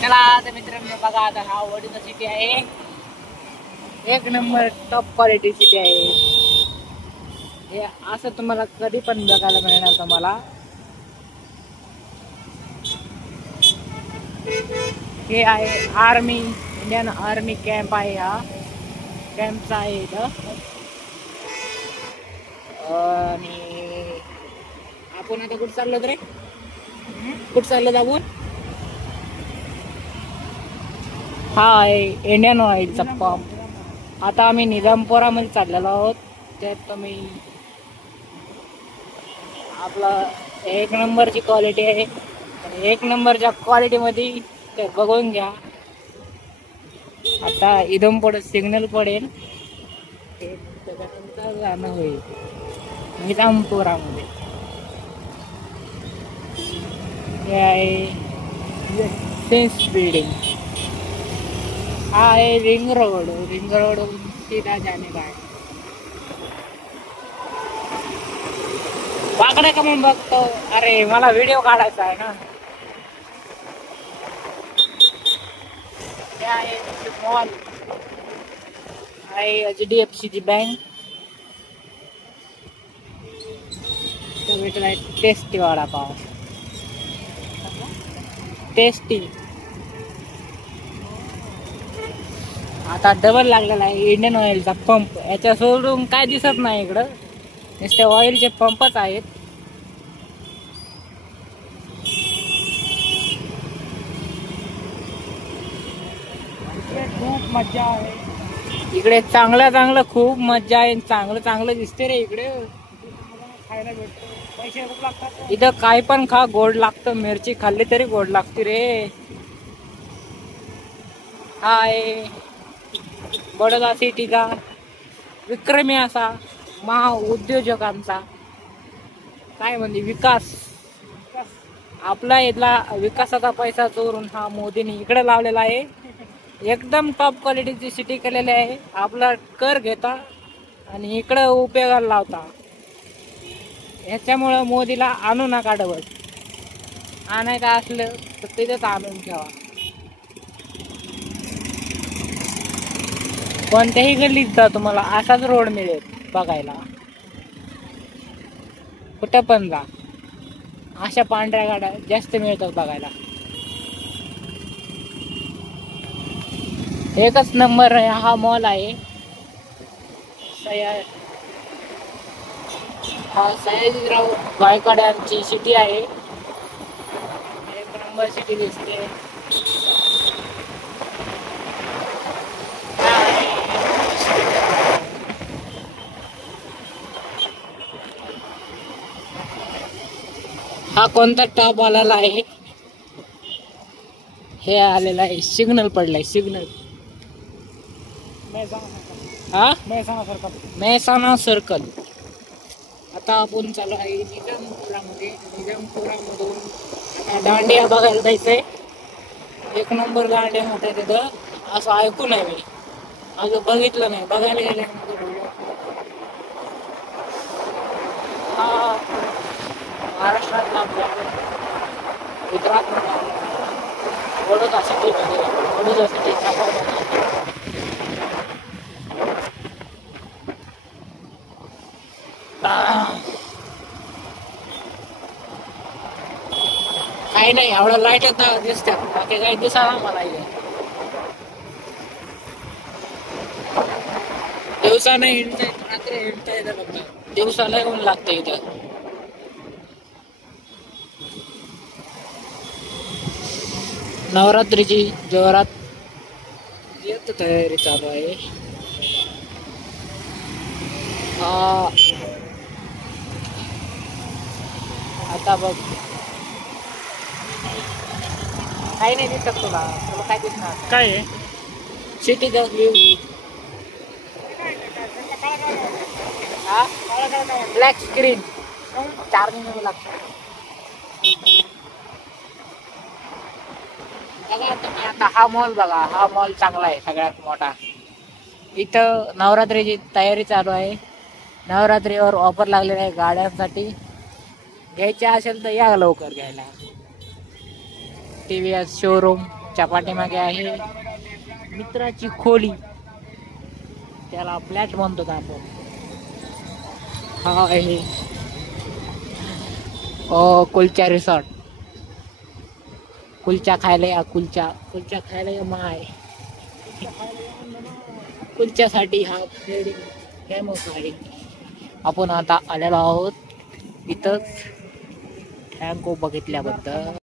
चला आता मित्रांनो बघा, आता हा वडीचा सिटी आहे. एक नंबर टॉप क्वालिटी सिटी आहे. हे असं तुम्हाला कधी पण बघायला मिळणार तुम्हाला. हे आहे आर्मी, इंडियन आर्मी कॅम्प आहे. हा कॅम्पचा आहे इथं. आणि आपण आता कुठं चाललो रे? कुठं चाललो आपण? हा आहे इंडियन ऑइलचा पंप. आता आम्ही निजामपुरामध्ये चाललेलो आहोत. त्यात तुम्ही आपला एक नंबरची क्वालिटी आहे. एक नंबरच्या क्वालिटीमध्ये ते बघून घ्या. आता इथून पुढे सिग्नल पडेल, त्याच्यानंतर जाणं होईल निजामपुरामध्ये. हे आहे सेन्स बिल्डिंग. हा आहे रिंग रोड. रिंग रोड सीधा जाने का है. वाकडे का म्हणून बघतो? अरे मला व्हिडिओ काढायचा आहे ना. हे आहे मॉल आहे, HDFC ची बँक. भेटलाय टेस्टी वडापाव. टेस्टी आता डबल लागलेला आहे इंडियन ऑइलचा पंप. याच्या सोडून काय दिसत नाही इकडं, नुसते ऑइलचे पंपच आहेत. खूप मज्जा आहे इकडे. चांगलं खूप मज्जा आहे. चांगलं दिसते रे इकडे. खायला भेटतो. पैसे खूप लागतात इथं. काय पण खा, गोड लागतं. मिरची खाल्ली तरी गोड लागते रे. हा आहे बडोदा सिटीचा विक्रमी असा महाउद्योजकांचा काय म्हणजे विकास. आपला इथला विकासाचा पैसा चोरून हा मोदीने इकडे लावलेला आहे. एकदम टॉप क्वालिटीची सिटी केलेली आहे. आपला कर घेता आणि इकडे उपयोगाला लावता. ह्याच्यामुळं मोदीला आणू नका डबल. आणायचं असलं तर तिथेच आणून ठेवा. कोणत्याही गल्लीत जा तुम्हाला असाच रोड मिळेल बघायला. कुठं पण जा अशा पांढऱ्या गाड्या जास्त मिळतात बघायला. एकच नंबर हा मॉल आहे. हा सयाजीराव गायकवाड यांची सिटी आहे. एक नंबर सिटी दिसते. हा कोणता टॉप आलेला आहे? हे आलेला आहे सिग्नल पडलाय. सिग्नल हा मेहसाणा सर्कल. आता आपण चालू आहे निजामपुरामध्ये. निजामपुरामधून आता दांडिया बघायला जायचंय. एक नंबर दांडिया होत्या तिथं. असं ऐकून आहे मी, अजून बघितलं नाही. बघायला गेल्यानंतर हा महाराष्ट्रातला आपल्या गुजरात वडोदा सिटीमध्ये. वडोदा सिटीच्या काही नाही, एवढं लाईट येतात दिसतात, बाकी काही दिसणार मला इथे. दिवसा नाही हिंडता येत, रात्री हिंडता येतं फक्त. दिवसाला येऊन लागतं इथं. नवरात्रीची जोरात तयारी चालू आहे. आता बघ काही नाही दिसत तुला. तुला काय दिसणार? काय आहे सिटीचा व्ह्यू. ब्लॅक स्क्रीन चार्जिंग लागतं. बघा तुम्ही आता हा मॉल बघा. हा मॉल चांगला आहे, सगळ्यात मोठा. इथं नवरात्रीची तयारी चालू आहे. नवरात्रीवर ऑफर लागलेला आहे गाड्यांसाठी. घ्यायचे असेल तर या लवकर घ्यायला. TVS शोरूम फ्लॅटच्या पाठीमागे आहे मित्राची खोली, त्याला फ्लॅट म्हणतो आपण. हा आहे कुलचा रिसॉर्ट. कुलचा खायला या, कुलचा कुलचा खायला या माय. कुलच्यासाठी हा फेमस आहे. आपण आता आलेलो आहोत इथंच. थँक्यू बघितल्याबद्दल.